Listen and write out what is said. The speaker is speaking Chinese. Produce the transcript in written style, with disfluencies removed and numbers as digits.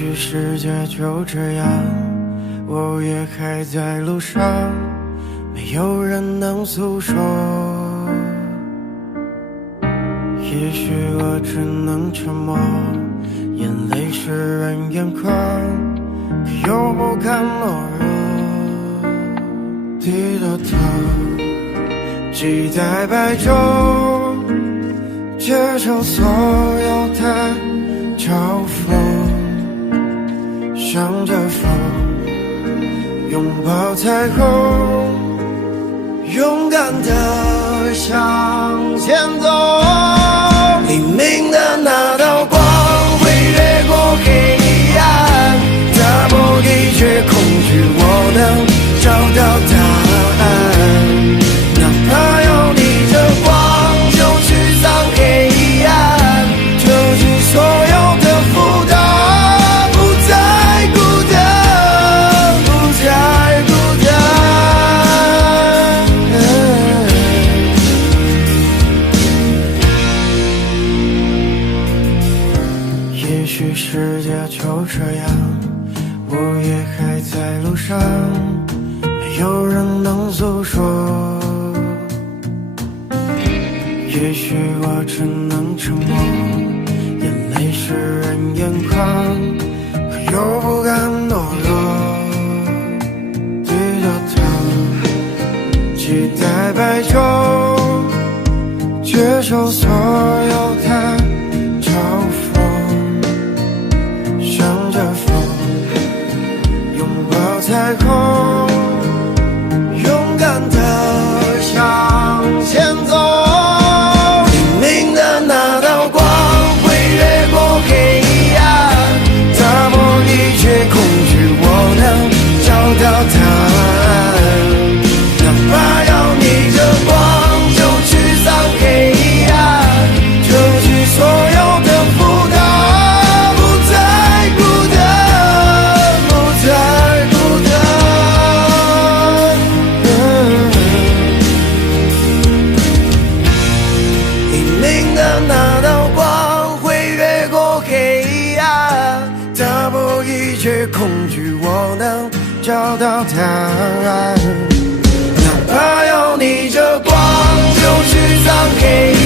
许世界就这样，我也还在路上，没有人能诉说。也许我只能沉默，眼泪湿润眼眶，可又不敢懦弱。低着头，期待白昼，接受所有的嘲讽，向着风，拥抱彩虹，勇敢地向前走。黎明的那道光会越过黑暗，打破一切恐惧，我能找到答案。哪怕要逆着光，就去sang黑暗，就去所有的负担，不再孤单，不再孤单。也许世界就这样，我也还在路上，没有人能诉说。也许我只能沉默，眼泪湿润眼眶，可又不敢懦弱。低着头，期待白昼，接受所有的嘲讽，向着风，拥抱彩虹，勇敢地向前走。黎明的那道光会越过黑暗，打破一切恐惧，我能找到答案。哪怕要逆着光，就去sang黑暗，就去所有的负担，不再孤单，不再孤单。黎明的那道光会越过黑暗，打破一切恐惧，我能找到答案。哪怕要逆着光，就去sang黑暗。